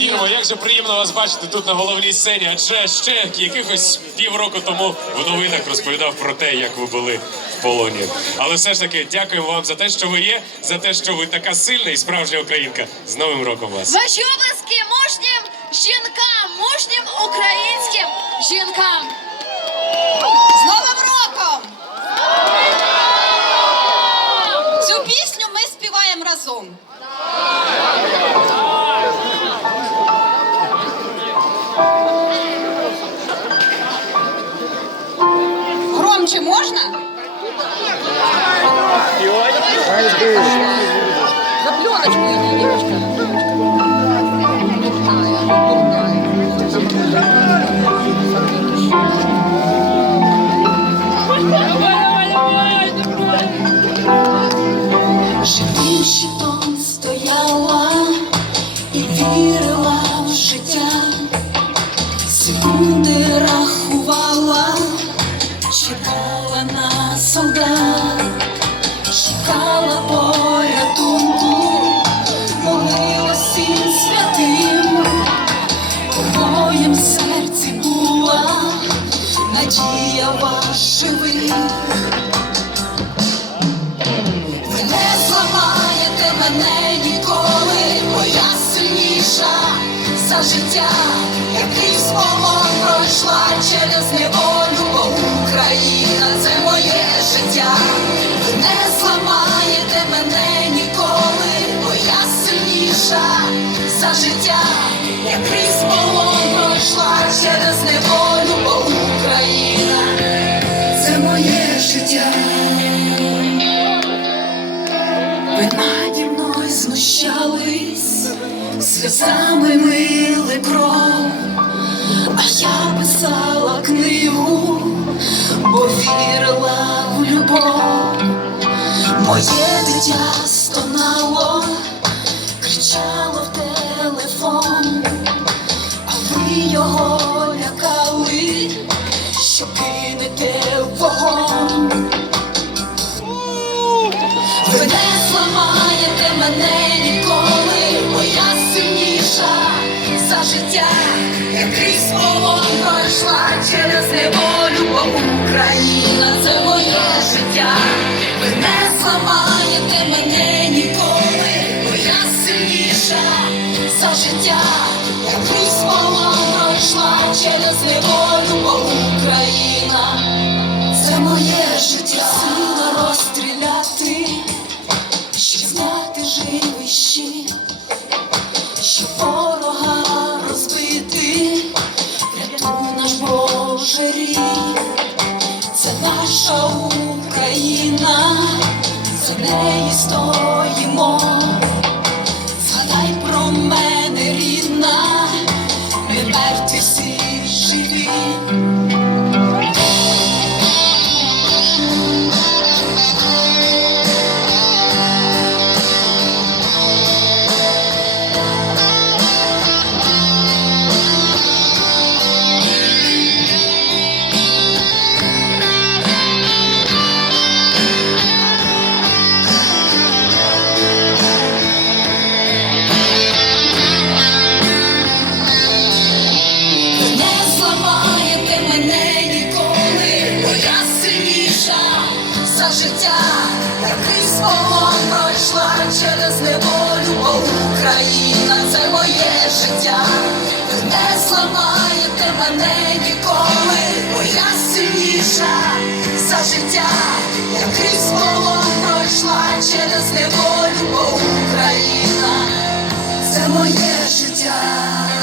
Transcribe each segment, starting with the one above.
Ірмо, як же приємно вас бачити тут на головній сцені, адже ще якихось півроку тому в новинах розповідав про те, як ви були в полоні. Але все ж таки дякуємо вам за те, що ви є, за те, що ви така сильна і справжня українка. З Новим роком вас! Ваші обласки мужнім жінкам, мужнім українським жінкам. За пленочку иди, девочка. Живим стояла і вірила в життя, секунди рахувала, надія ваш живих. Ви не зламаєте мене ніколи, бо я сильніша за життя, як крізь полон пройшла через неволю, бо Україна це моє життя. Ви не зламаєте мене ніколи, бо я сильніша за життя, як крізь полон пройшла через неволю, життя. Ви наді мною знущались, сльозами мили кров, а я писала книгу, бо вірила в любов. Моє дитя стонало, кричало в телефон, а ви його лякали, що кинете мене ніколи, бо я сильніша за життя, як крізь полон пройшла через неволю, бо Україна це моє життя. Ви не зламаєте мене ніколи, бо я сильніша за життя, як крізь полон пройшла через неволю, бо Україна Рік, це наша Україна, за неї стоїмо. Сильніша за життя, як крізь полон пройшла через неволю, бо Україна це моє життя. Ви не зламаєте мене ніколи, бо я сильніша за життя, як крізь полон пройшла через неволю, бо Україна це моє життя.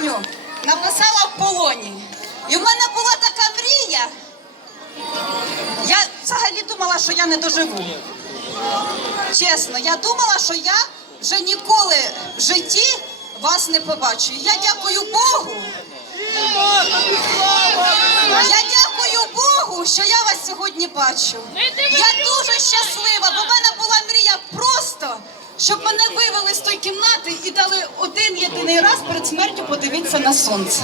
Пісню написала в полоні. І в мене була така мрія. Я взагалі думала, що я не доживу. Чесно, я думала, що я вже ніколи в житті вас не побачу. Я дякую Богу. Я дякую Богу, що я вас сьогодні бачу. Я дуже щаслива, бо в мене була мрія просто, щоб мене вивели з тої кімнати і дали один єдиний раз перед смертю подивитися на сонце.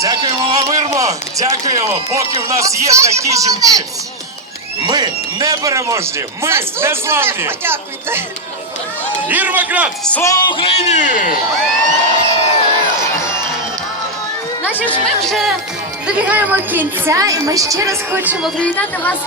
Дякуємо вам, Ірмо! Дякуємо! Поки в нас є такі жінки, ми непереможні, ми Заслужене незламні! Подякуйте. Ірма Град, слава Україні! Значить, ми вже добігаємо кінця, і ми ще раз хочемо привітати вас